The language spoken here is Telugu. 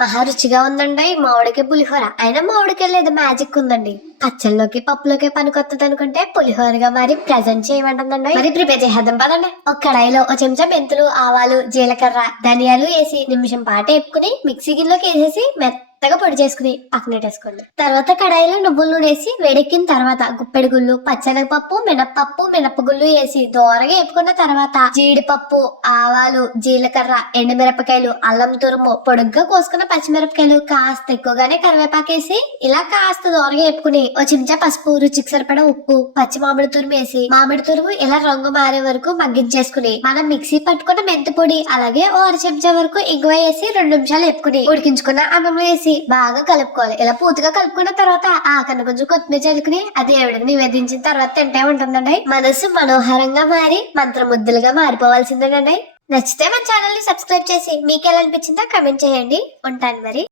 మహా రుచిగా ఉందండి మామిడికాయ పులిహోర. అయినా మామిడికాయ లేదు మ్యాజిక్ ఉందండి. పచ్చళ్ళలోకి పప్పులోకి పనికొత్తది అనుకుంటే పులిహోరగా మరి ప్రజెంట్ చేయమంటుందండి. మరి ప్రిపేర్ చేసేద్దాం పదండి. ఒక కడాయిలో ఒక చెంచా మెంతులు, ఆవాలు, జీలకర్ర, ధనియాలు వేసి నిమిషం పాటు వేపుకుని మిక్సీ గిన్నెలోకి వేసేసి మెత్తగా పొడి చేసుకుని పక్కన పెట్టేసుకోండి. తర్వాత కడాయిలో నువ్వుల నూనె వేసి వేడెక్కిన తర్వాత గుప్పెడి గుళ్ళు, పచ్చనగపప్పు, మినప్పప్పు, మినపగుళ్ళు వేసి దోరగా వేపుకున్న తర్వాత జీడిపప్పు, ఆవాలు, జీలకర్ర, ఎండుమిరపకాయలు, అల్లం తురుము, పొడుగ్గా కోసుకున్న పచ్చిమిరపకాయలు, కాస్త ఎక్కువగానే కరివేపాకేసి ఇలా కాస్త దోరగా వేపుకుని ఓ చెంచా పసుపు, రుచికి సరిపడా ఉప్పు, పచ్చి మామిడి తురుము వేసి మామిడి తురుము ఇలా రంగు మారే వరకు మగ్గించేసుకుని మనం మిక్సీ పట్టుకున్న మెంతి పొడి అలాగే ఓ అర చెంచా వరకు ఇంగువ వేసి 2 నిమిషాలు వేపుకుని ఉడికించుకున్న అన్నం వేసి బాగా కలుపుకోవాలి. ఇలా పూర్తిగా కలుపుకున్న తర్వాత ఆకన్నా కొంచెం కొత్తిమీర చల్లుకుని అది దేవుడికి నివేదించిన తర్వాత తింటే ఉంటుందండి. మనసు మనోహరంగా మారి మంత్రముద్దులుగా మారిపోవాల్సిందేనండి. నచ్చితే మన ఛానల్ ని సబ్స్క్రైబ్ చేసి మీకు ఎలా అనిపించిందో కమెంట్ చేయండి. ఉంటాను మరి.